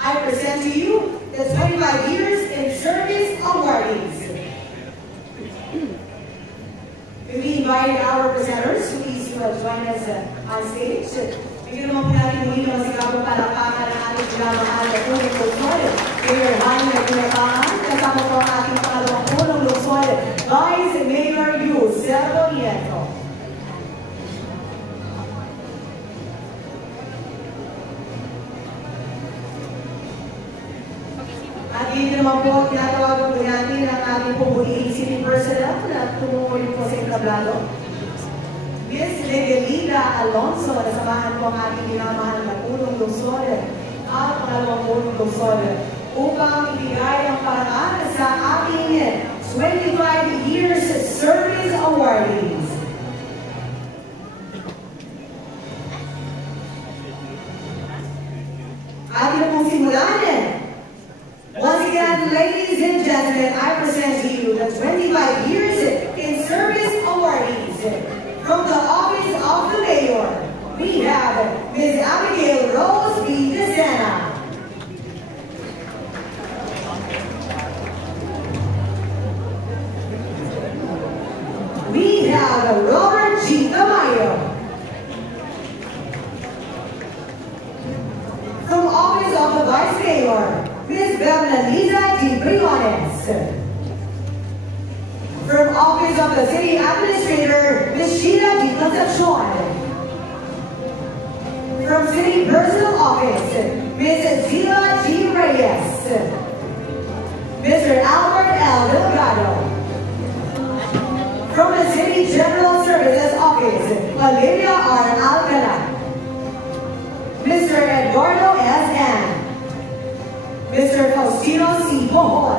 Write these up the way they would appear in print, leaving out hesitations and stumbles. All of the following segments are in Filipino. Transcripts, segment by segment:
I present to you the 25 Years in Service awardees. We invite our presenters to please join us on stage. Bigyan naman po natin muli ng masigabong palakpakan ng ating pinamahal na punong lungsod. Mayor Hani Nagpinapangan, kasama po ang ating pangalawang punong lungsod, Vice Mayor Yusel Nieto. At dito naman po, tinatawagan po natin ang ating pumuli City Personnel na tumuloy po sa entablado. Ms. Legelida Alonso, nasamahan po ang ating minamahal na punong lungsod at pangalawang punong lungsod upang ibigay ang paraan sa ating 25 Years Service awardees. Atin na pong simulan. Once again, ladies and gentlemen, I present to you the 25 Years in Service awardees. From the Office of the Mayor, we have Ms. Abigail Rose B. Desena. We have Robert G. Tamayo. From Office of the Vice Mayor, Ms. Bernalisa D. Briones. From Office of the City Administrator, Ms. Sheila D. Concepcion. From City Personal Office, Ms. Zila G. Reyes. Mr. Albert L. Delgado. From the City General Services Office, Olivia R. Alcala. Mr. Eduardo S. N. Mr. Faustino C. Bohol.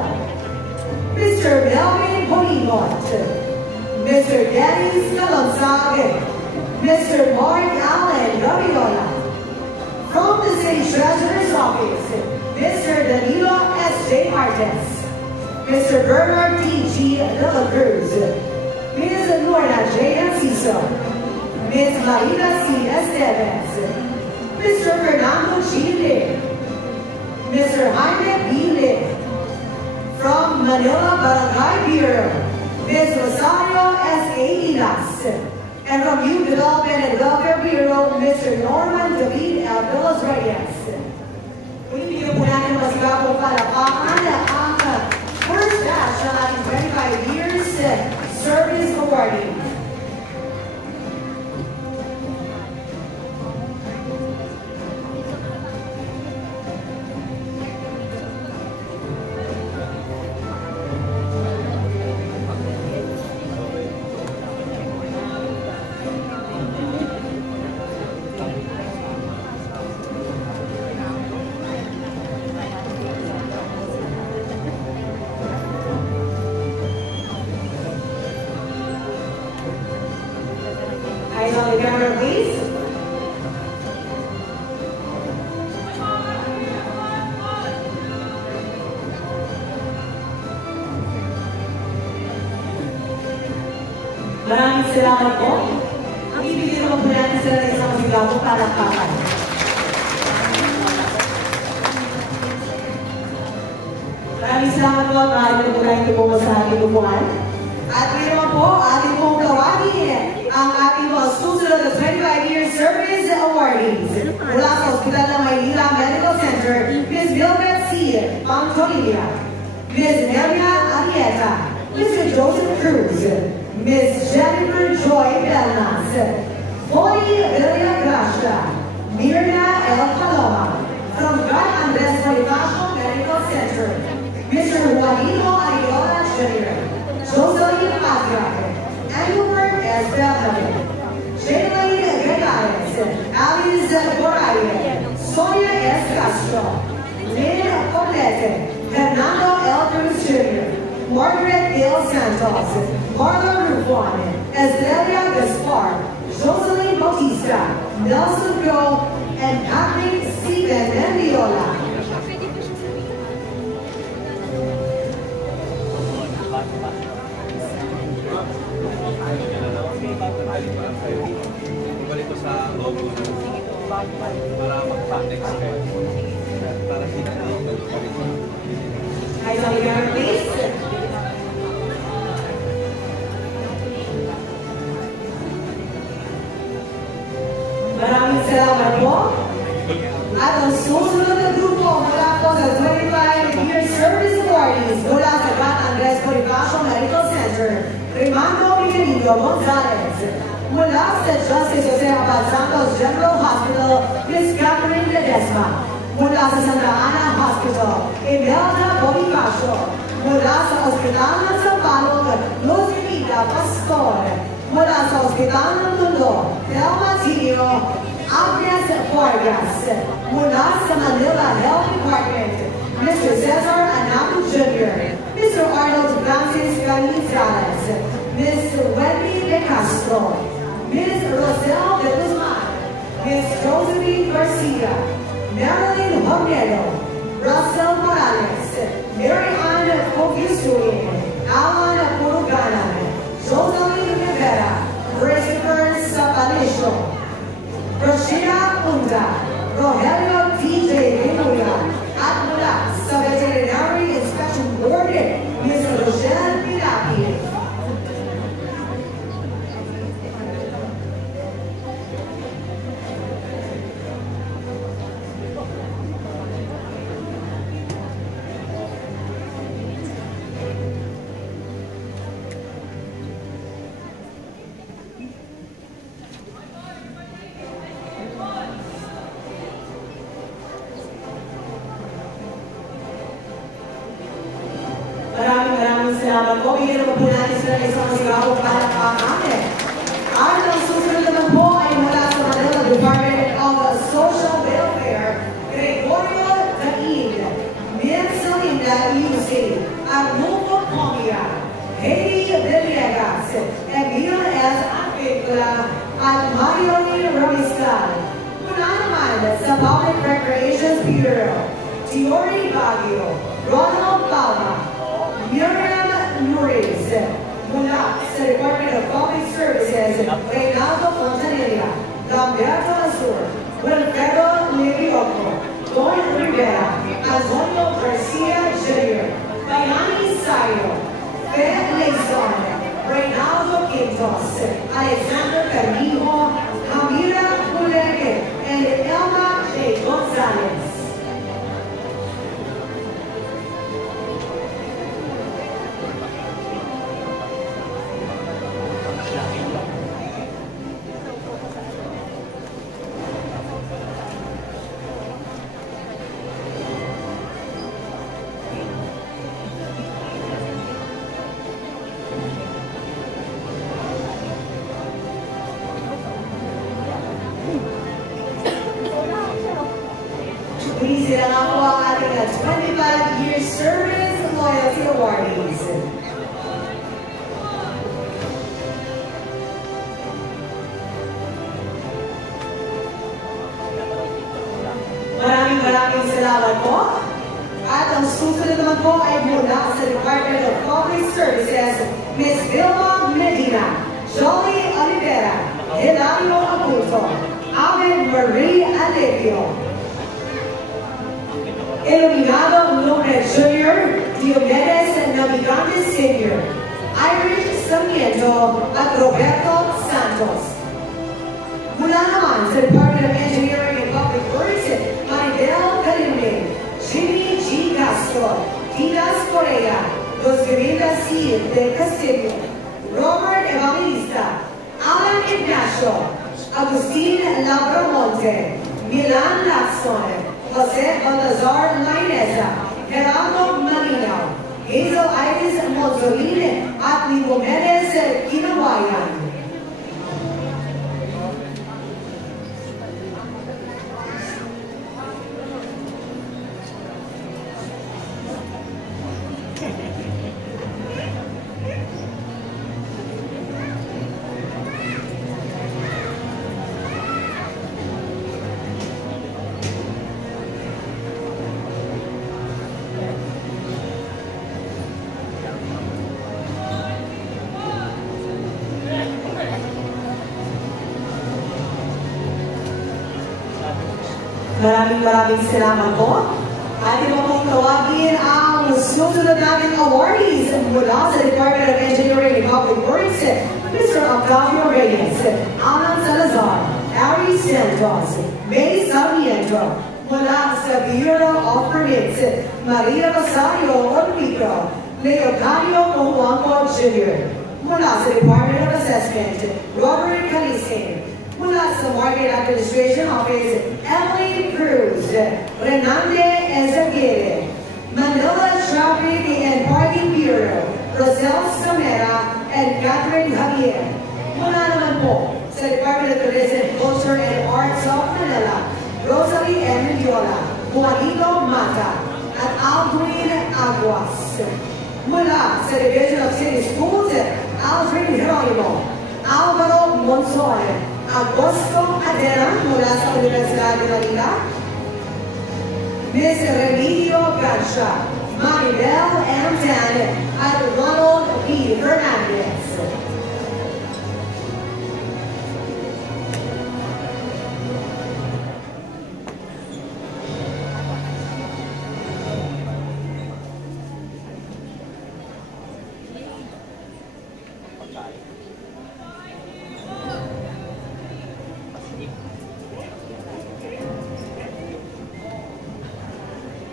Mr. Melvin Polimot. Mr. Dennis Calonsag. Mr. Mark Allen Gaviola. From the City Treasurer's Office, Mr. Danilo S. J. Martes. Mr. Bernard T. G. De La Cruz. Ms. Lorna J. Enciso. Ms. Marina C. Esteves. Mr. Fernando G. Lee. Mr. Jaime B. Lee. From Manila Barangay Bureau, Ms. Rosario S. A. Inas. And from Youth Development and Welfare Bureau, Mr. Norman David L. Villas Reyes. Bibigyan po natin masigabong palakpakan ang first batch ng ating 25 Years Service awardee. Eyes on the camera, please. Maraming salamat po. Ang ibigay naman po natin sila ng isang masigabong palakpakan. Maraming salamat po at maaari po natin tumungo sa ating upuan. At ngayon naman po, ating pong tawagin ang ating mga susunod na 25 Years Service awardees. Mula sa Hospital ng Maynila Medical Center, Ms. Mildred C. Pantonilla, Ms. Nelia Arieta, Mr. Joseph Cruz, Ms. Jennifer Joy Belnas, Bonnie Villa Gracia, Mirna L. Paloma, from Guy Andres Bonifacio Medical Center, Mr. Juanito Ariola Jr., Jocelyn Patrick, Angler S. Belhamen, Shailene Gregales, Alice Boraye, Sonia S. Castro, Lynn Poblete, Fernando L. Cruz Jr., Margaret Dale Santos, Marla Rufon, Estelia Gaspar, Jocelyn Bautista, Nelson Go, and Patrick Steven Mendiola. Ibalik ko sa logo para mag-patex kayo. Para kita Awardees mula sa Gat Andres Bonifacio Medical Center, Rimando Miguelito Gonzalez. Mula sa Justice Jose Abad Santos General Hospital, Ms. Catherine Ledesma. Mula sa Santa Ana Hospital, Imelda Bonifacio. Mula sa Ospital ng Sampalong, Luzmita Pastor. Mula sa Ospital ng Tondo, Thelma Tio, Agnes Vargas. Mula sa Manila Health Department, Mr. Cesar Anamu Jr., Mr. Arnold Francis Canizales, Ms. Wendy De Castro, Ms. Rosel De Guzman, Ms. Josephine Garcia, Marilyn Homero, Russell Morales, Mary Ann Covisuin, Alan Puruganan, Joseline Rivera, Christopher Sapalisho, Rashida Punta, Rogelio DJ Vinuya, at mula sa Veterinary Inspection Board, Ms. Rochelle Piraki. Maraming salamat po. Bigyan naman po natin sila ng isang masigawang palakpakan. At ang susunod naman po ay mula sa Manila Department of Social Welfare, Gregorio Daig, Mensalinda UC, Arnulfo Comia, Heidi Villegas, Emil S. Anquicla, at Mariolina Ramiscal. Mula naman sa Public Recreation Bureau, Tiori Baguio, Ronald Palma, Miriam Nuris, mula sa Department of Public Services, Reynaldo Fontanilla, Lamberto Azur, Wilfredo Levioco, Don Rivera, Antonio Garcia Jr., Bayani Sayo, Fed Lezon, Reynaldo Quintos, Alexander Carnijo, Jamira Puleque, and Elma J. Gonzalez. Sila nga po ang ating 25-year Service Loyalty Awardees. Maraming salamat po. At ang susunod naman po ay mula sa Department of Public Services, Ms. Vilma Medina, Jolie Olivera, Hilario Apunto, Alvin Marie Alevio, Iluminado Lopez Jr., Diomedes Navigante Sr., Irish Sarmiento, at Roberto Santos. Mula naman sa Department of Engineering and Public Works, Maribel Calimne, Jimmy G. Castro, Dinas Correa, Los Guerrilla C. de Castillo, Robert Evangelista, Alan Ignacio, Agustin Labramonte, Milan Lacson, Jose Balazar Laineza, Gerardo Malinaw, Hazel Iris Monzolin, at Nicomedes Kinawayan. Maraming salamat po. Atin mo pong tawagin ang susunod natin awardees mula sa Department of Engineering and Public Works, Mr. Octavio Reyes, Alan Salazar, Ari Santos, May Sarmiento, Mula sa Bureau of Permits, Maria Rosario Olpico, Leocario Cojuangco Jr. Mula sa Department of Assessment, Robert Calising. Mula sa Market Administration Office, Emily Cruz, Renande Ezequiel. Manila Traffic and Parking Bureau, Rosel Samera and Catherine Javier. Mula naman po sa Department of Tourism, Culture and Arts of Manila, Rosalie M. Mendiola, Juanito Mata, at Aldwin Aguas. Mula sa Division of City Schools, Aldrin Geronimo, Alvaro Monzon, Agosto Adena mula sa Universidad de Manila, Ms. Remigio Garcia, Maribel M. Tan, at Ronald P. Hernandez.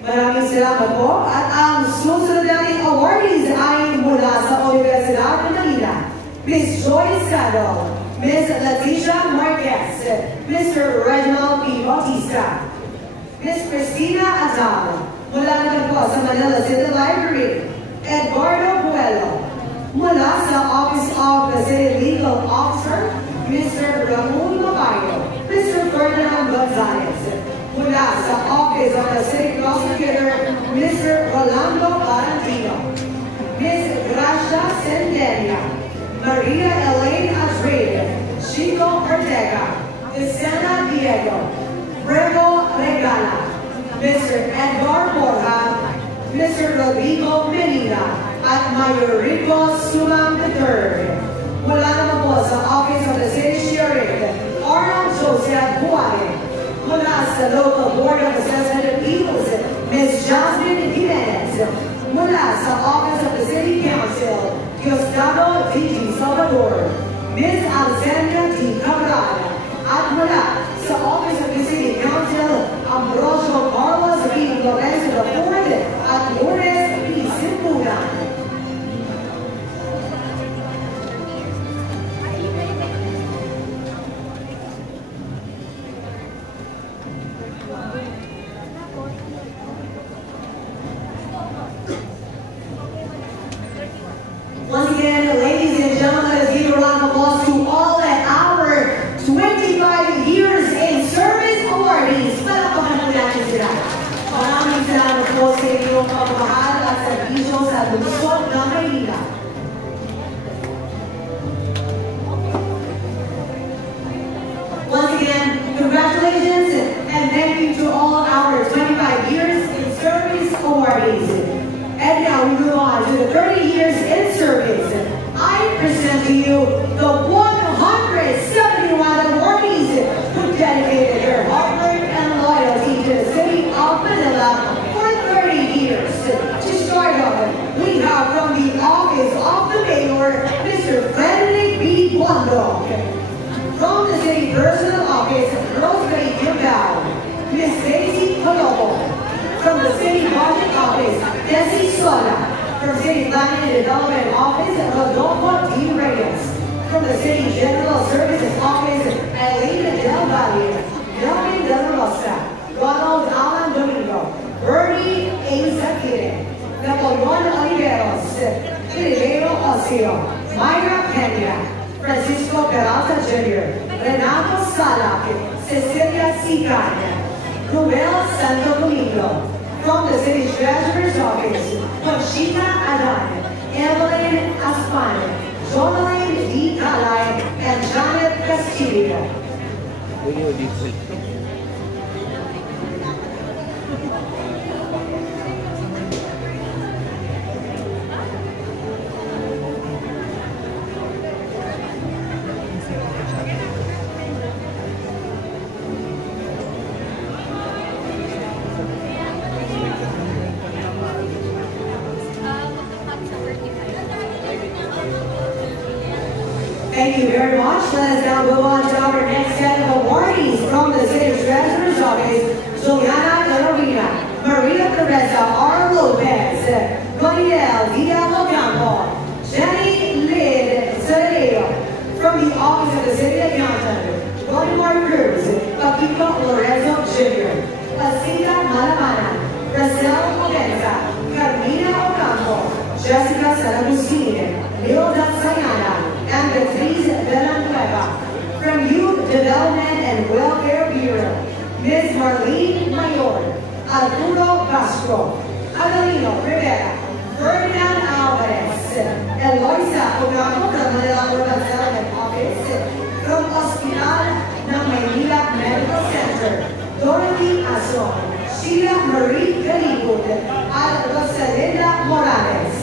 Maraming salamat po. At ang susunod nating awardees ay mula sa Universidad de Manila. Ms. Joyce Sado, Ms. Leticia Marquez, Mr. Reginald P. Bautista, Ms. Cristina Azal, mula naman po sa Manila City Library, Eduardo Puelo, mula sa Office of the City Legal Officer, Mr. Ramon Mabayo, Mr. Ferdinand Gonzalez, mula sa Office of the City Prosecutor, Mr. Rolando Valentino, Ms. Gracia Sendenia, Maria Elaine Azrid, Chico Ortega, Vicena Diego, Brego Regala, Mr. Edgar Borja, Mr. Rodrigo Medina, at Mayor Rico Sumang III. Mula naman po sa Office of the City Sheriff, Arnold Joseph Buare. Mula sa Local Board of Assessment of Appeals, Ms. Jasmine Jimenez. Mula sa Office of the City Council, Diosdado D.G. Salvador, Ms. Alexandra T. Cabral. At mula sa Office of the City Council, Ambrosio Carlos B. Lorenzo IV at Lourdes P. Simpunan. Once again, ladies and gentlemen, let's give a round of applause to all at our 25 years in service awardees. Palakpakan po natin sila. Maraming salamat po sa inyong pagmamahal at serbisyo sa lungsod ng Maynila. Once again, congratulations and thank you to all our 25 years in service awardees. And now we move on to the 30 years in service. I present to you the 171 awardees who dedicated their hard work and loyalty to the city of Manila for 30 years. To start off, we have from the Office of the Mayor, Mr. Frederick B. Bondo. From the City Personal Office, Rosemary Gimbao, Ms. Daisy Colobo. From the City Budget Office, Desi Sola. From City Planning and Development Office, Rodolfo D. Reyes. From the City General Services Office, Eileen Del Valle, Melvin De La Rosa, Ronald Alan Domingo, Bernie A. Zakire, Napoleon Oliveros, Filibero Ocio, Myra Peña, Francisco Peralta Jr., Renato Salak, Cecilia Sican, Ruel Santo Domingo. From the City Treasurer's Office, Conchita Adan, Evelyn Aspan, Jonaline D. Calay, and Janet Castillo. Thank you very much. Let us now move on to our next set of awardees from the City Treasurer's Office. Juliana Lorena, Maria Teresa R. Lopez, Goniel Diaz Ocampo, Jenny Lynn Cerillo, from the Office of the City Accountant, Baltimore Cruz, Paquito Lorenzo Jr., Asita Malamana, Rosel Modenza, Carmina Ocampo, Jessica Sanagustin, Milda Sayana, and Beatriz Villanueva. From Youth Development and Welfare Bureau, Ms. Marlene Mayor, Arturo Castro, Adelino Rivera, Ferdinand Alvarez, Eloisa Ocampo from Manila Urban Settlement Office, from Hospital ng Maynila Medical Center, Dorothy Ason, Sheila Marie Galibud, at Rosalinda Morales.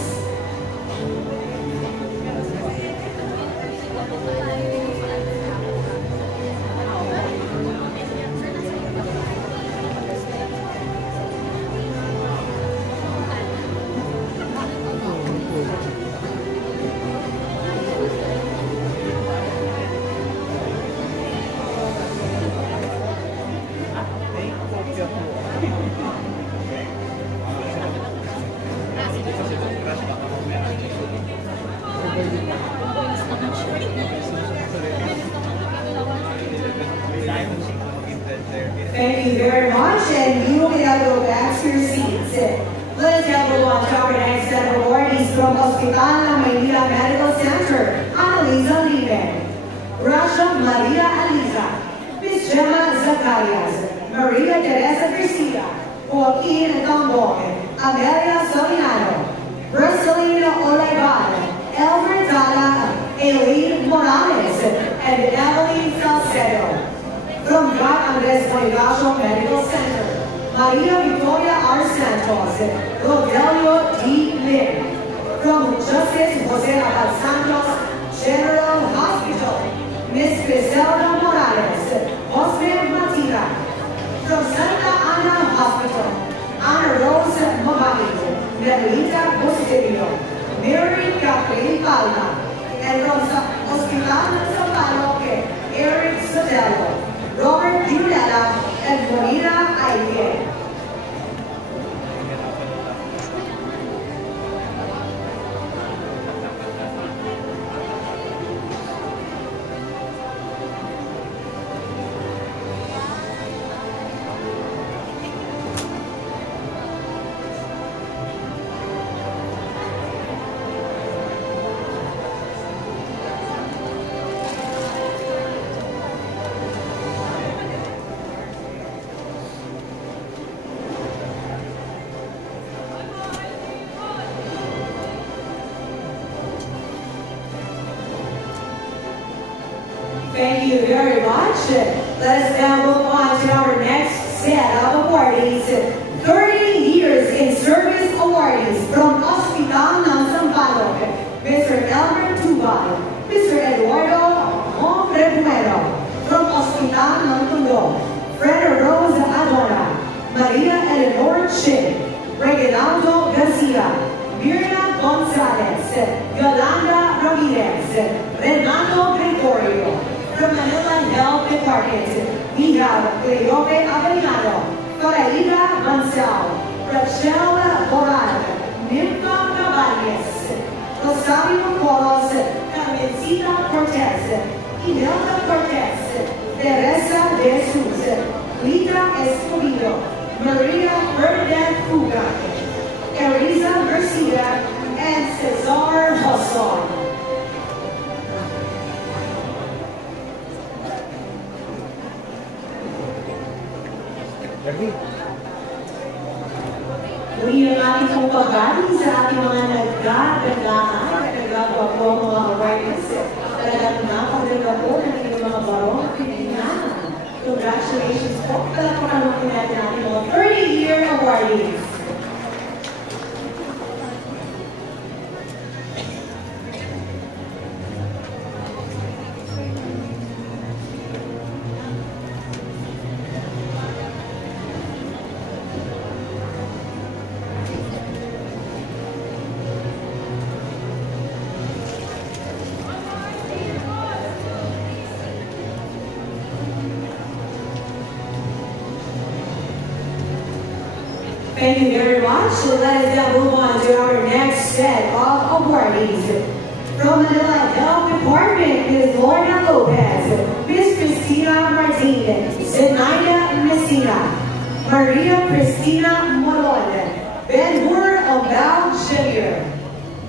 Thank you very much, and you may now go back to your seats. Let us have everyone to our next set of awardees from Hospital ng Maynila Medical Center, Annalisa Libe, Rasha Maria Aliza, Ms. Gemma Zacarias, Maria Teresa Garcia, Joaquin Tambong, Amelia Soriano, Marcelina Olaiban, Elmer Dala, Aileen Morales, and Evelyn Salcedo. From Juan Andres Bonifacio Medical Center, Maria Victoria R. Santos, Rodelio D. Lin. From Justice Jose Abad Santos General Hospital, Ms. Griselda Morales, Osman Matira. From Santa Ana Hospital, Ana Rose Mabait, Merlita Bustillo, Mary Kathleen Palma. And from Hospital ng Sampaloque, Eric Sotelo, Robert Giuliana, and Morina Aide. Thank you very much. Let us now move on to our next set of awardees. 30 years in service awardees from Hospital ng Sampaloc, Mr. Elmer Tubal, Mr. Eduardo Monrebuero. From Hospital ng Tondo, Freda Rose Adora, Maria Eleanor Chin, Reginaldo Garcia, Miriam Gonzalez, Yolanda Ramirez, Renato Gregorio. From Manila Health Department, we have Cleope Avellano, Coraida Mansal, Rachel Boran, Nilka Caballes, Rosario Coros, Carmencita Cortez, Imelda Cortez, Teresa De Jesus, Rita Escobedo, Maria Bernadette Fuga, Eriza Garcia, and Cesar Hosson. Muli ang ating pong pagbati sa ating mga nagdagandahan at nagagawa mga awareness. Talagang napagdaga po ng inyong mga barong at pinignan. Congratulations po. Talagang natin natin mga 30-year awardees. Thank you very much. Let us now move on to our next set of awardees. From Manila Health Department, Ms. Lorna Lopez, Ms. Cristina Martinez, Zenaida Messina, Maria Cristina Molon, Ben-Hur Obal Jr.,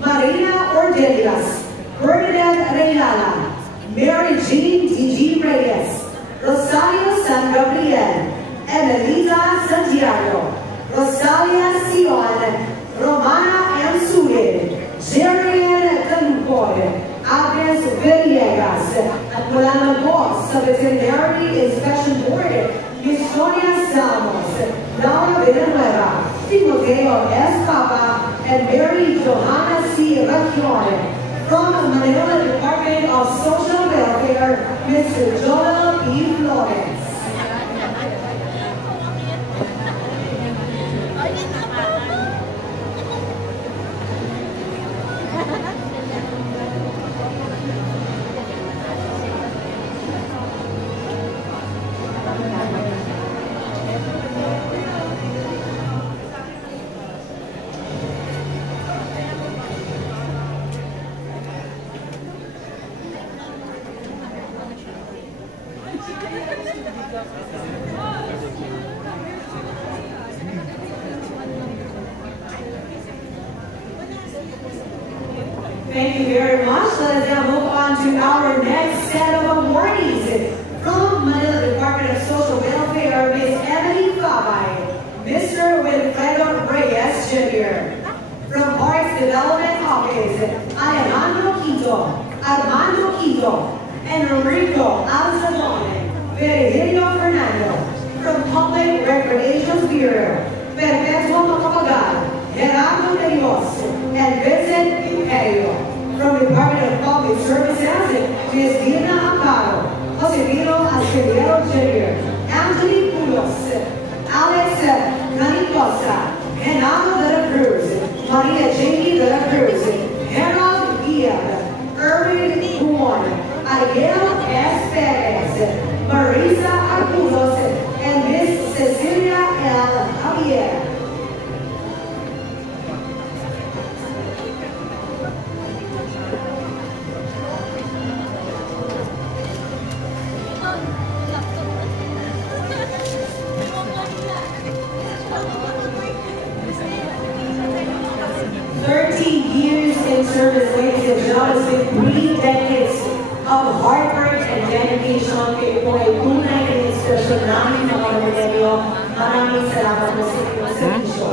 Marina Ordelias, Bernadette Reynala, Mary Jean D.G. Reyes, Rosario San Gabriel, Emelita Santiago, Rosalia Sion, Romana M. Sudin, Jerian Calucoy, Agnes Villegas, at mula naman po sa Veterinary Inspection Board, Ms. Sonia Salmos, Laura Villanueva, Timoteo S. Papa, and Mary Johanna C. Racion. From Manila Department of Social Welfare, Mr. Joel P. Flores. Thank you very much. Let us now move on to our next set of awardees. From Manila Department of Social Welfare, Ms. Emily Fabay, Mr. Wilfredo Reyes Jr. From Parks Development Office, Alejandro Quito, Armando Quito, and Enrico Alzadone, Virgilio Fernando. From Public Recreation Bureau, Perpetuo Macapagal, Gerardo de Dios, and Vincent Imperio. From Department of Public Services, Ms. Dina Amparo, Josefino Acevedo Jr., Anthony Pulos, Alex Canicosa, Renato de la Cruz, Maria Jamie de la Cruz, Harold Guia, Erwin Juan, Ariel S. Perez, Marisa Acudos, and Ms. Cecilia L. Javier. Service, ladies and gentlemen, with 3 decades of hard work and dedication kay po ay tunay na inspirasyon namin ng mga millennial. Maraming salamat po sa inyong servisyo.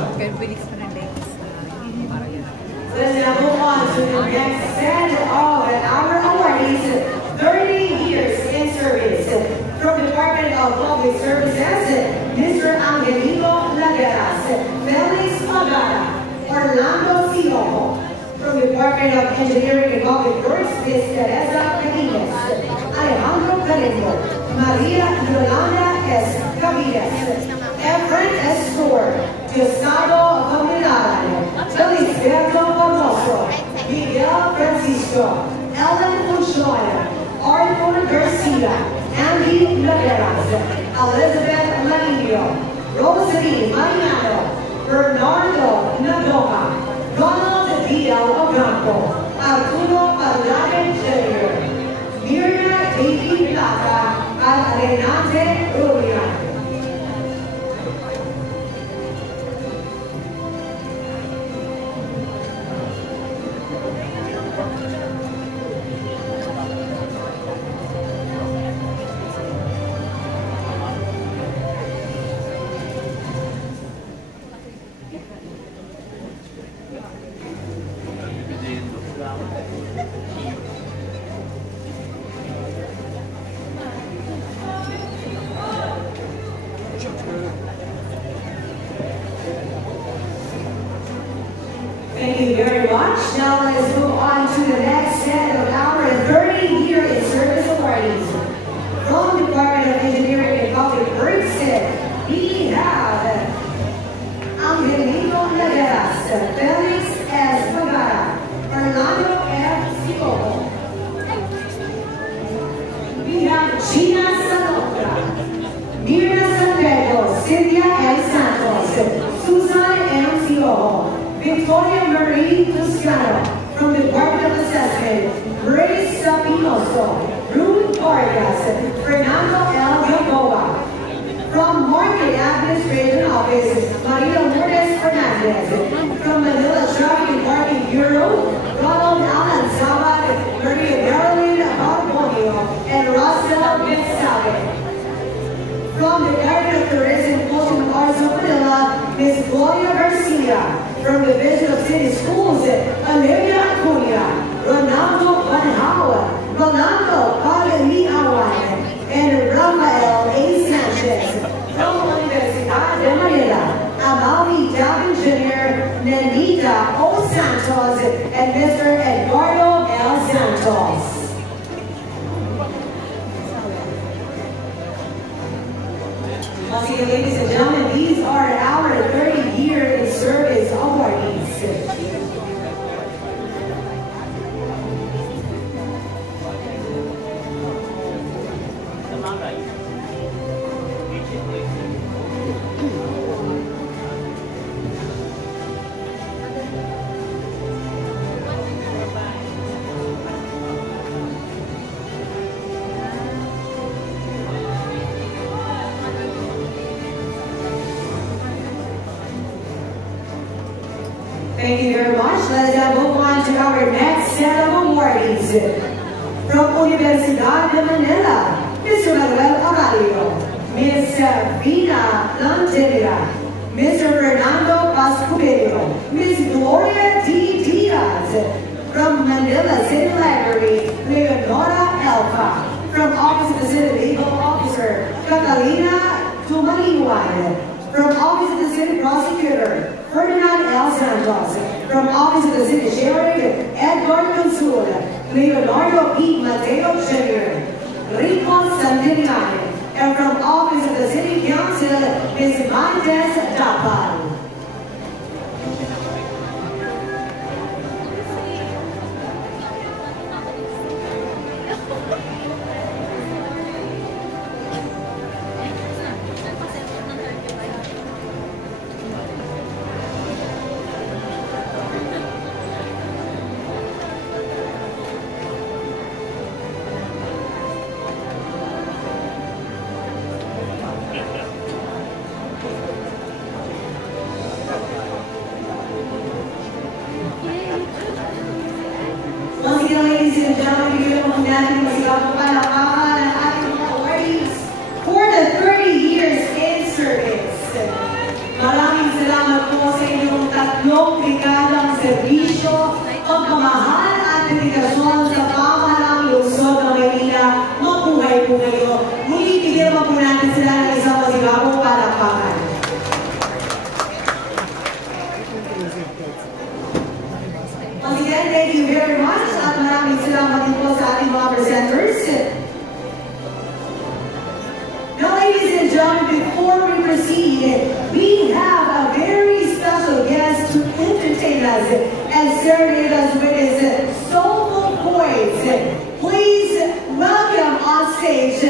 Let's now move on to the next set of our awardees, 30 years in service. From the Department of Public Services, Mr. Angelino Lagueras, Felix Magara, Orlando Sinojo. From the Department of Engineering and Public Works, Ms. Teresa Benitez, Alejandro Calendo, Maria Yolanda S. Cavillas, Efren S. Store, Diosdado Caminaran, Elisberto Formoso, Miguel Francisco, Ellen Funchon, Arthur Garcia, Andy Lagueras, Elizabeth Lanillo, Rosalie Mariano, Bernardo Nadoma, Ronald D.L. Ocampo, Arturo Padulagan Jr., Mirna Davy Plata, at Renate Rurian. Thank you very much. Now let's move on to the next set of our 30-year in service awardees. From the Department of Engineering and Public Works, we have Angelino Lagueras, Felix S. Magara, Orlando F. Sicoco. We have Gina Sanotra, Mirna San Pedro, Cynthia L. Santos, Susan Victoria Marie Toscano from the Department of Assessment, Grace Sapinoso, Ruth Vargas, Fernando L. Gilboa. From Market Administration Office, Maria Lourdes Fernandez. From Manila Traffic and Parking Bureau, Ronald Alan Sabat, Maria Marilyn Barbonio, and Russell Gonzalez. From the Area of Tourism, Culture and Arts of Manila, Ms. Gloria Garcia. From the Division of City Schools, Olivia Acuña, Ronaldo Banhawa, Ronaldo Pagaliawan, and Rafael A. Sanchez. From Universidad de Manila, Amali Davin Jr., Nanita O. Santos, and Mr. Eduardo L. Santos. Once again, ladies and gentlemen, these are our 30-year in service awardees. Thank you very much. Let's move on to our next set of awardees. From Universidad de Manila, Mr. Manuel Amarillo, Ms. Vina Lanteria, Mr. Fernando Pascuero, Ms. Gloria D. Diaz. From Manila City Library, Leonora Elfa. From Office of the City Legal Officer, Catalina Tumaliwan. From Office of the City Prosecutor, Ferdinand L. Santos. From Office of the City Sheriff, Edgar Consul, Leonardo P. Mateo Jr., Rico Santillani. And from Office of the City Council, Ms. Montes Dapal. Ladies and gentlemen, bigyan mo natin masigabong palakpakan ang ating mga awardees for the 30 years in service. Maraming salamat po sa inyong 3 dekadang serbisyo, pagmamahal at dedikasyon sa pamahalang lungsod ng Maynila. Mabuhay po kayo. Muli, bigyan mo po natin sila ng isang masigabong palakpakan. Once again, thank you very much at maraming salamat din po sa ating mga presenters. Now, ladies and gentlemen, before we proceed, we have a very special guest to entertain us and serenade us with his soulful voice. Please welcome on stage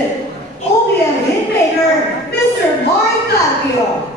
OPM hitmaker, Mr. Mark Carpio.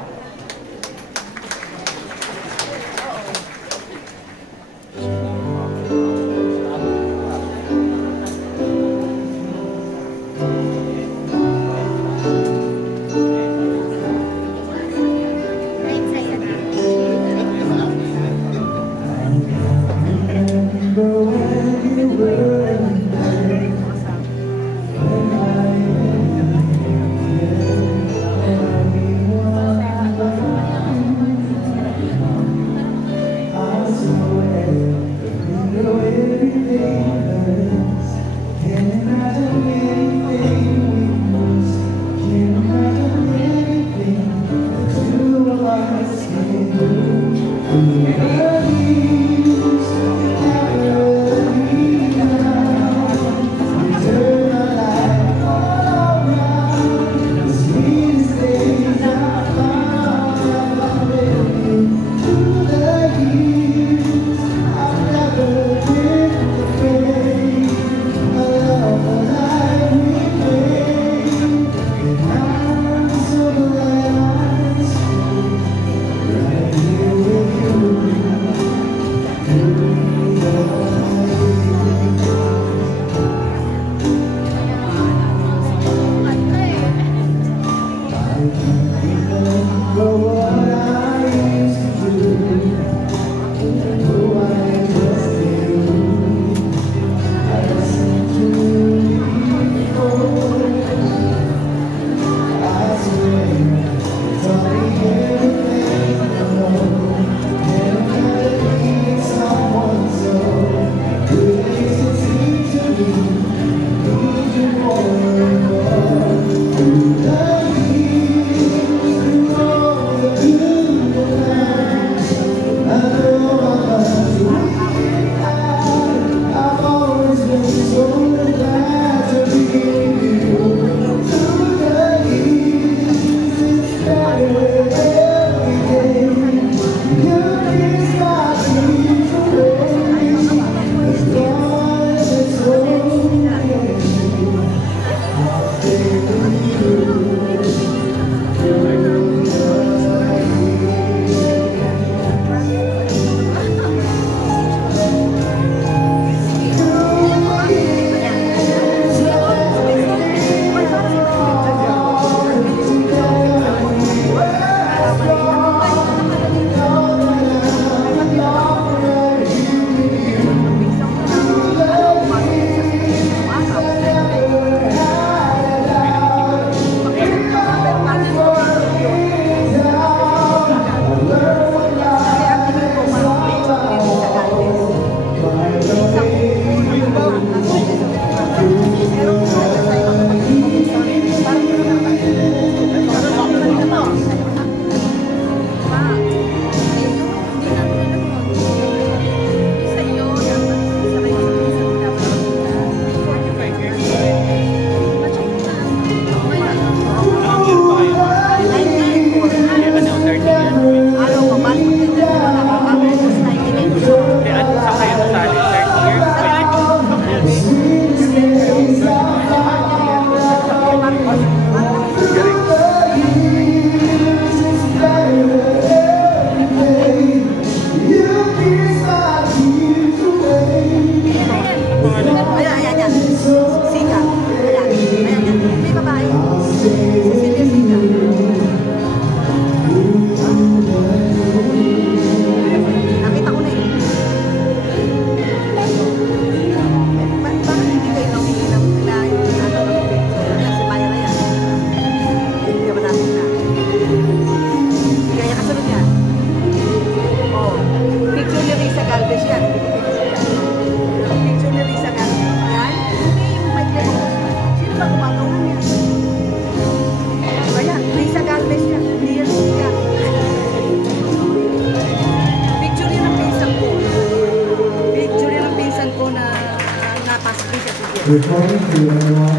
Good morning to everyone.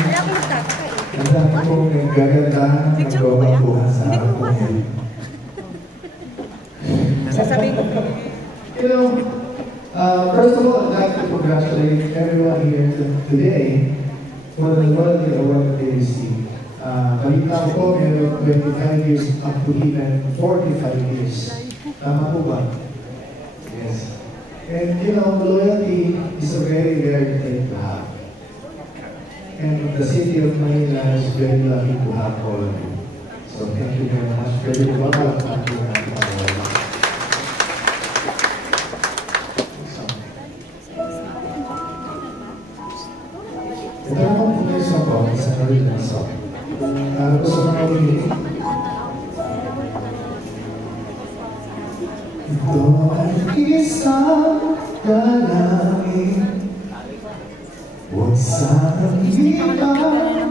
Ang dami kong naggagandahan ng nagawang buhay sa araw ko ngayon. Sasabihin ko. You know, first of all, I'd like to congratulate everyone here today for the loyalty award they received. Balita ko, meron 25 years up to even 45 years. Tama po ba? Yes. And you know, loyalty is a very rare thing to have. And the city of Manila is very lucky to have all of you. So thank you very much. Very welcome to ito naman po may song ko, isang original song. Para po sa mga ulit. Ito ay isang dalangin. Huwag sanang ipapain.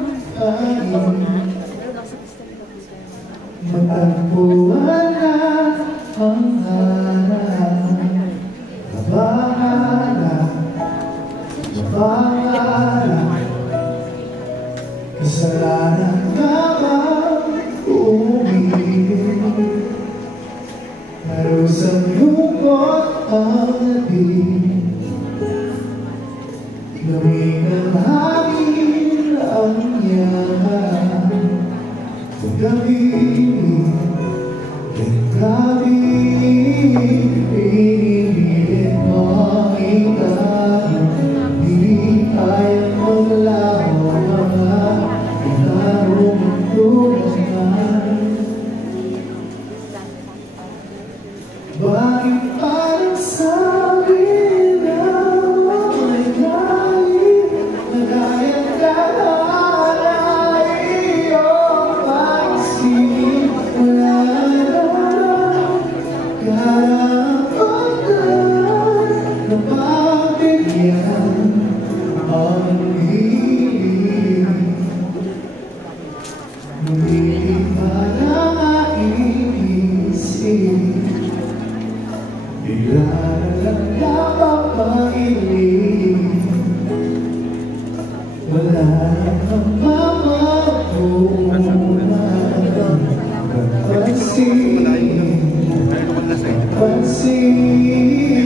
Matagpuan na ang harap. Nabahala, nabahala. Kasalanan naman umiling. Narusang lungkot ang nabing. Gawin ang hangin ang yaman. Pagkabili, pinipilit mo ang itayo. Di kayang maglaho mga ilarong tulad. Bakit parang sabi na may galit na kayang kalala iyong pag-isip? Wala na karapatan na pagbigyan ang hiling. Ngunit parang aking isip bigla na lang napapahiling. Wala kang mamapunan. Pansin, pansin,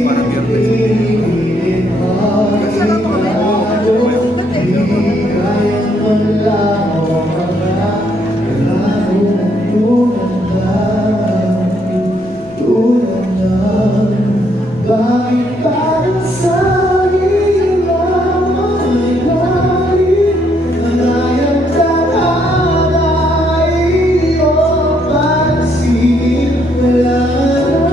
pinipilit ang ikalo. Di kayang maglaho mga kalarong tulad ng bakit parang sa'yo lang may galit na kayang kalala iyong pansin? Wala na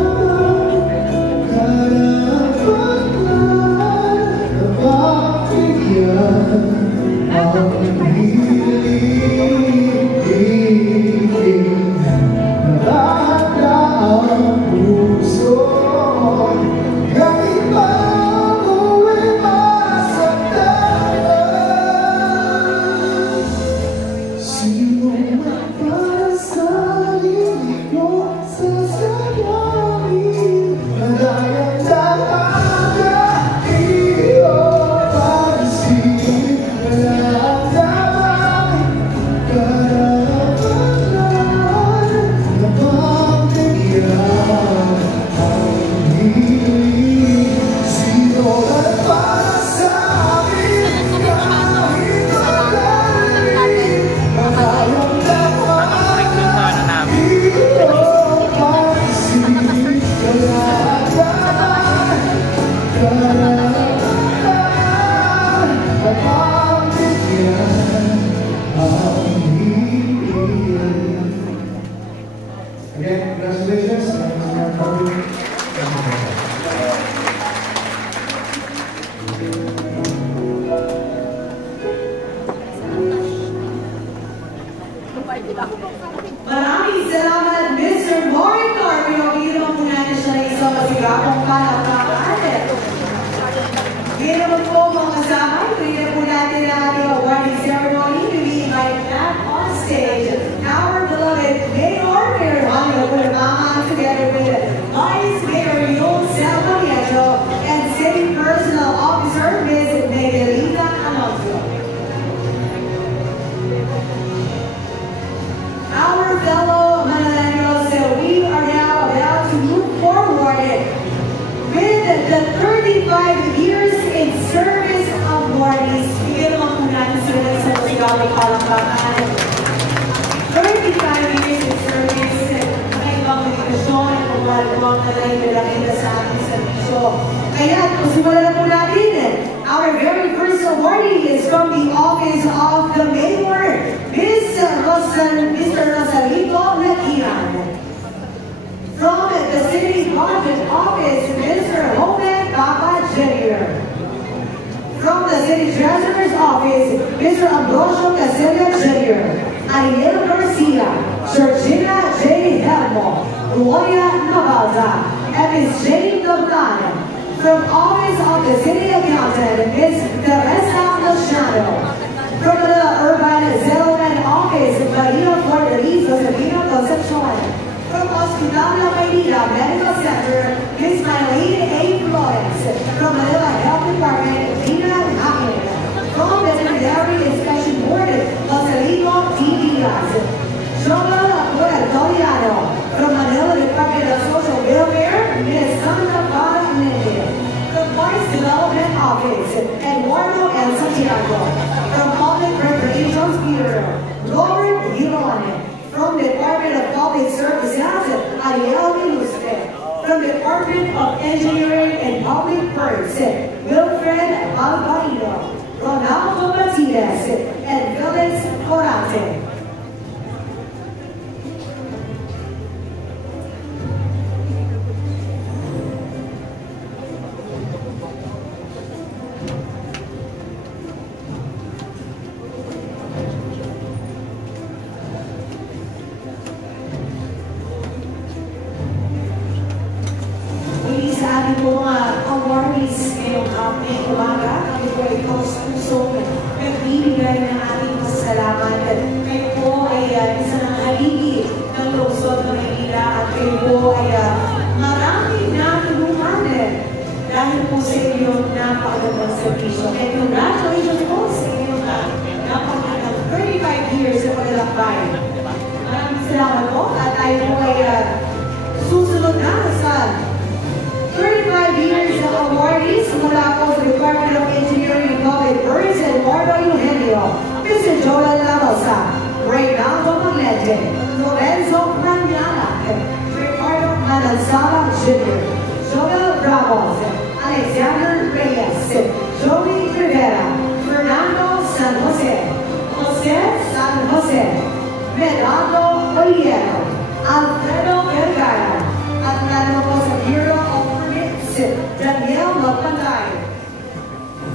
karapatan na pagbigyan ang hiling. Nahanda ang puso. Kahit pa ako'y masaktan. Sino man para sa sarili ko sasayangin? Madayang talaga iyong pansin. Wala naman karapatan na pagbigyan ang hiling. Sino man para sa akin kahit magaling, madayang talaga iyong pansin. Wala naman karapatan na pagbigyan ang hiling. Again, congratulations. Maraming salamat, Mr. Maureen Carpio. Ginamang po natin siya ng isang masigapong kalakaran. Ginamang po mga kasama, ginamang po natin ang ating awarding ceremony. We invite back on stage our beloved Mayor, Mayor Juanio Bulamanga, together with Vice Mayor Yul Salvador and City Personnel Officer, Ms. Miguelita Alonso. with the 35 years in service awardees. Bigyan naman po natin sila ng isang masigabing palakpakan. 35 years in service, ibang dedikasyon at pagwalwang na naipilakita sa ating servisyo. Kaya, simulan na po natin. Our very first awardee is from the office of the Mayor, Mr. Rosalito Laquian. From the City Budget Office, Mr. Homer Papa Jr. From the City Treasurer's Office, Mr. Ambrosio Casella Jr. Ariel Garcia, Georgina J. Helmo, Gloria Navalda, and Ms. Jane Doblan. From Office of the City Accountant, Ms. Teresa Machado. From the Urban Settlement Office, Bahia Fortaleza, Josefina Concepcion. From Hospital La Maynila Medical Center, Ms. Mylene A. Flores. From Manila Health Department, Dina Hackett. From the Veterinary Inspection Board, Joselito T. Diaz. Joel Puertoriano. From Manila Department of Social Welfare, Ms. Sandra Para Mendez. From Parks Development Office, Eduardo L. Santiago. From Public Recreations Bureau, Robert Giron. From the Department of Public Services, Ariel Ilustre. From the Department of Engineering and Public Works, Wilfred Alvarino, Ronaldo Martinez, and Felix Corate.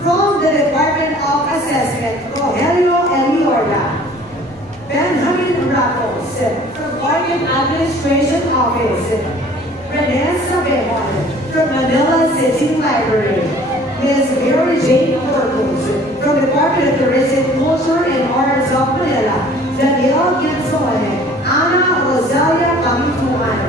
From the Department of Assessment, Rogelio Eliorda. Benjamin Ramos, from Guardian Administration Office. Rene Sabejon, from Manila City Library. Ms. Mary Jane Corpus, from Department of Tourism, Culture and Arts of Manila. Daniel Gensone, Ana Rosalia Pamituan.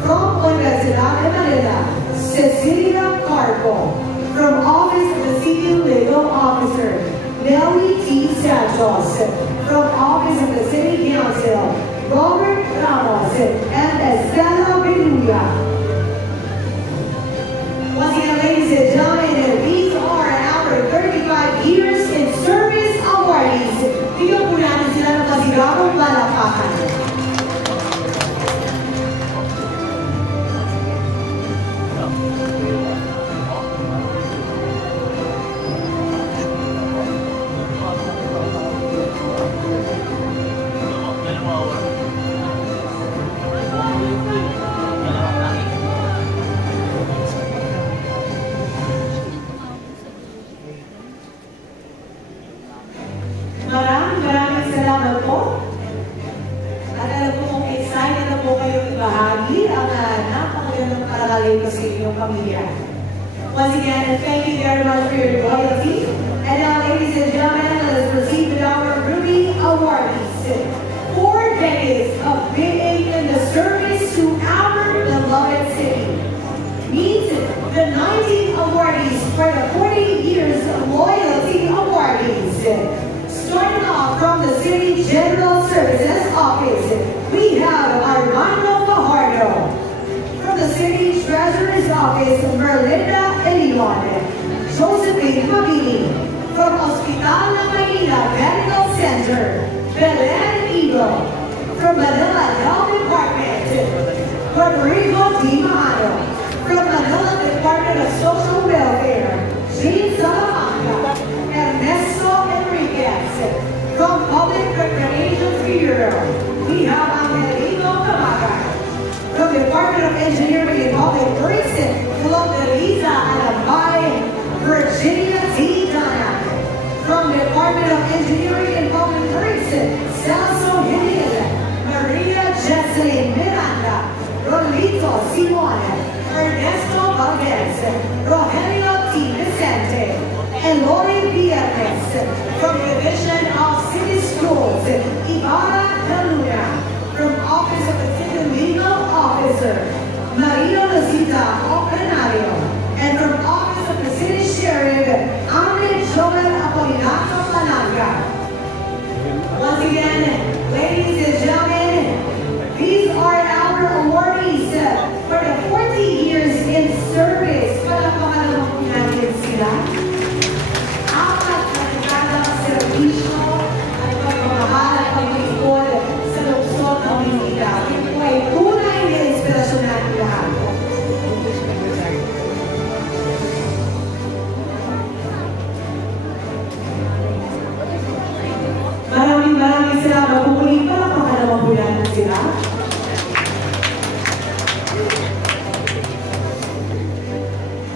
From Universidad de Manila, Cecilia Carpo. From Office of the City Legal Officer, Nelly T. Santos. From Office of the City Council, Robert Ramos and Estela Beluga. Once again, ladies and gentlemen, these are our 35 years in service awardees. Bigyan po natin sila ng masigabong palakpakan. Maraming salamat po. At alam ko kung excited na po kayong ibahagi ang napakagandang parangalin ko sa inyong pamilya. Once again, thank you very much for your loyalty. And now, ladies and gentlemen, let's proceed with our Ruby Awardees. 4 decades of being in the service to our beloved city. Meet the 19 awardees for the 40 years loyalty awardees. Starting off from the City General Services Office, we have Armando Fajardo. From the City Treasurer's Office, Office, Merlinda Elion. Josephine Mabini. From Hospital ng Manila Medical Center, Belen Eagle. From Manila Health Department, Rodrigo D. Mahano. From Manila Department of Social Welfare, Jean Salamanca. Ernesto Enriquez. From Public Recreation Bureau, we have Angelino Camaga. From Department of Engineering and Public Works, Florida Alabay, Virginia T. Dana. From Department of Engineering and Public Works, Celso Hill, Maria Jesselyn Miranda, Rolito Simon, Ernesto Valdez, Rogelio T. Vicente, and Lori Pierres. From Division of City Schools, Ibarra De Luna. From Office of the City Legal Officer, Maria Lucita Openario. And from Office of the City Sheriff, Ahmed Joel Apolinato Palanga. Once again, ladies and gentlemen, these are our awardees for the 40 years in service. Palakpakan naman po natin sila. Apat na nagkadang servisyo at pagmamahal at paglingkod sa lungsod ng Maynila. Ito ay tunay na inspirasyon natin lahat. Maraming salamat po muli. Palakpakan naman po natin sila.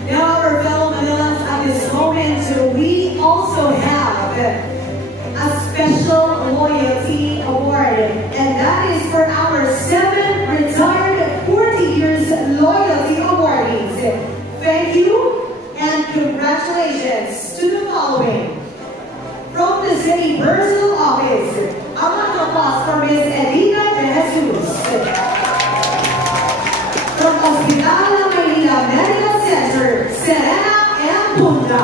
Now, our fellow Manilans, at this moment, we also have a special loyalty award, and that is for our 7 retired 40 years loyalty awardees. Thank you and congratulations to the following. From the City Personal Office, a round of applause for Ms. Edina De Jesus. From Hospital ng Manila Medical Center, Serena M. Punta.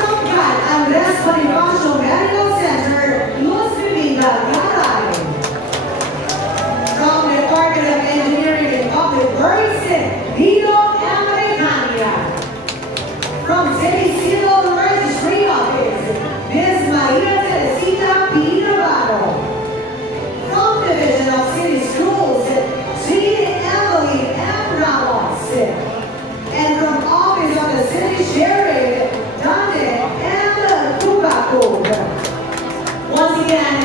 From God Andres Bonifacio Medical Center, Luz Vivinda Garay. From Department of Engineering and Public Works, Nino M. Recania. From City Civil Registry Office, Ms. Maria Teresita P. Navarro. From Division of City Schools, Jean Emily M. Ramos. And from Office of the City Sheriff, Dante M. Cubaco. Once again,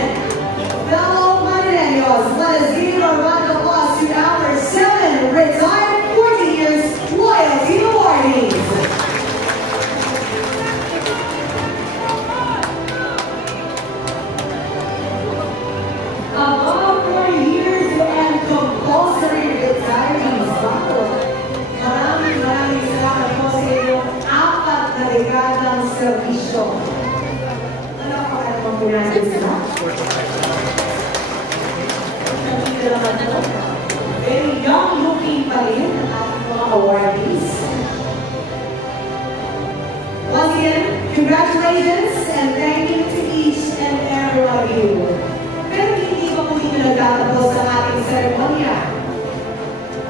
fellow Manileños, let us give a round of applause to our 7 retired 40 years loyalty awardees. Above 40 years and compulsory retirees. Maraming salamat po sa inyong 4 na dekadang serbisyo. Palakpakan naman po natin sila. Nakita naman po. Very young looking pa rin ang ating mga awardees. Once again, congratulations and thank you to each and every one of you. Pero hindi pa po dito nagtatapos ang ating seremonya.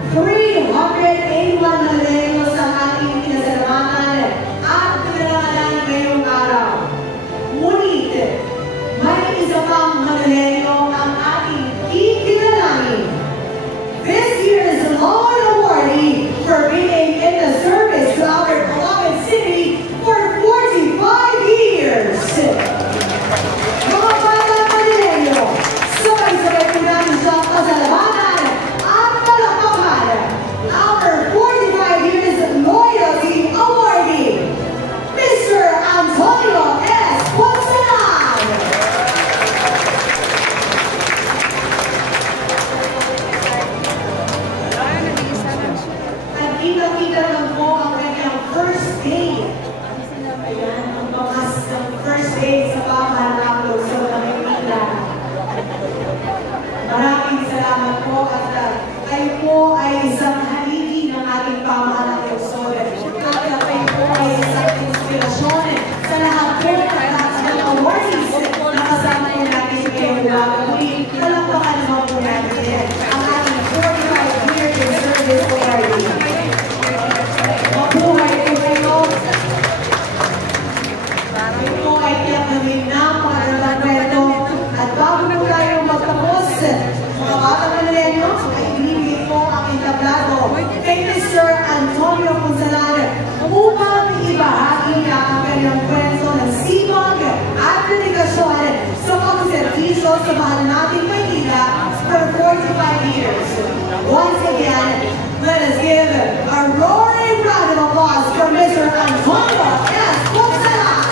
381 Manileños ang ating pinasalamatan at pinangalan ngayong araw. Ngunit, may isa pang Manileño ang ating kikilalanin. This year's Lord Awardee for being in the service to our beloved city for 45 years. sa mahal nating Maynila for 45 years. Once again, let us give a roaring round of applause for Mr. Antonio S. Ponsalan.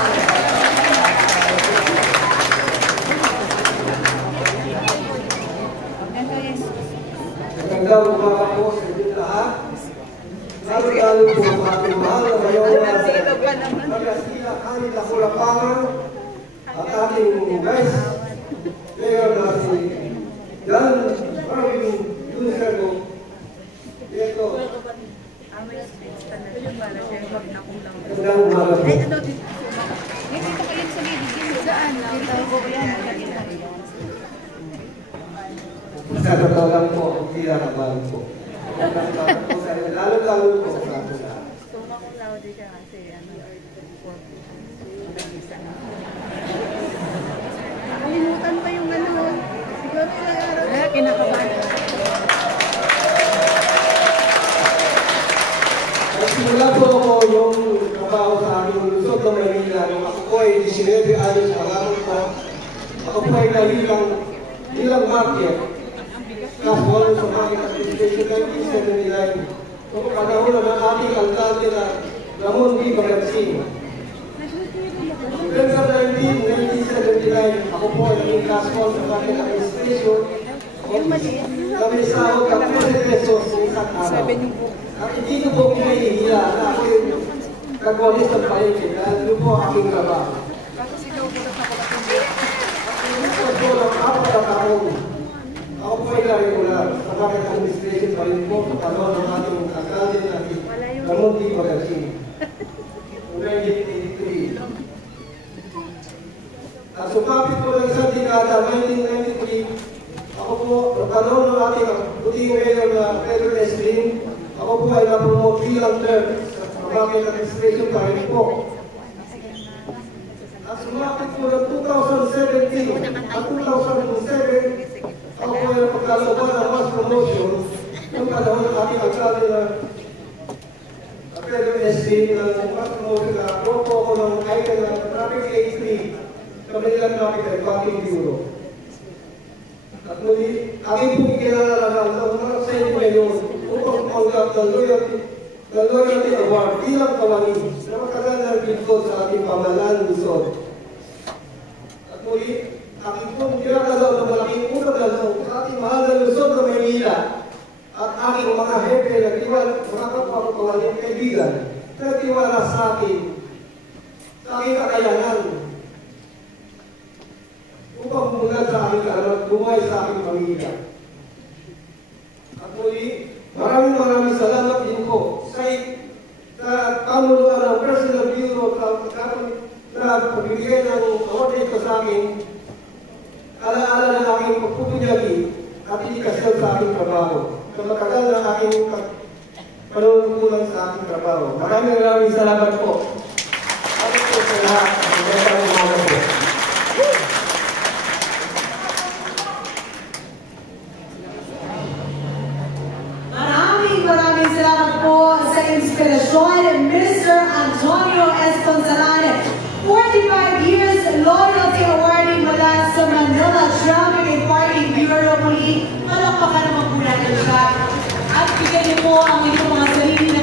Magandang umaga po sa inyo lahat. Lalo-lalo po sa ating mahal na ngayon na Kastila, Canada, Kulapangan at ating Vice Mayor na si Dan Marvin Lucerno. Dito. Magandang umaga po. Sa totoo lang po, hindi nakabahan po. Lalo-lalo po sa ating lahat. Nakalimutan pa yung ano. Siguro ilang araw. Kinakabahan. Nagsimula po ako yung trabaho sa aking Luzon ng Maynila. Nung ako po ay 19 anos ang araw ko. Ako po ay bilang market. Kasuhan sa Market Administration 1979. So, panahon na ng ating alkalde na Ramon D. Bagansing. September 1979, ako po ay naging kasuhan sa Market Administration. Kami sahod ng 20 pesos sa isang araw. At hindi ko po pinahihiya na ako yung kagwalis ng palengke dahil yun po aking trabaho. At po ng 4 na taon, ako po ay regular sa Market Administration pa rin po sa panahon ng ating alkalde na si Ramon D. Bagansing. 1983. At sumapit po ng isang dekada, 1993, ako po, sa panahon ng ating puting mayor na Pedro S. Lim, ako po ay napromote bilang third sa Market Administration pa rin po. At sumapit po ng 2017 at 2007, ako po ay napagkalooban ng mass promotion yung panahon ng ating alkalde na Pedro S. Lim na mass promotion na ako po ako ng item ng Traffic A3 sa Manila Traffic and Parking Bureau. At muli, aking po ikinalagaan ng mga sa inyo ngayon upang pangkat ng Loyalty Award bilang kawani na matagal na bilkod sa ating pamahalaan Luzon. At muli, aking po ginagalaw ng malaking unang-galaw sa ating mahal na Luzon na Maynila at aking mga hepe na tiwala, mga kapapakawaling kaibigan na tiwala sa aking kakayanan upang bumunod sa aking kaanak, bumuhay sa aking pamilya. At muli, maraming salamat din po sa pamunuan ng Personal Bureau na pagbibigay ng award ito sa akin, alaala ng aking pagpupunyagi at indikasyon sa aking trabaho. Sa matagal na aking panunungkulan sa aking trabaho. Maraming salamat po. Salamat po sa lahat. Maraming po. Maraming salamat po sa inspirasyon, Mr. Antonio S. Ponsalan. 45 years loyalty awarding mula sa Manila Traffic and Parking Bureau. Muli, malakpakan naman po natin siya. At bigyan niyo po ang inyong mga sarili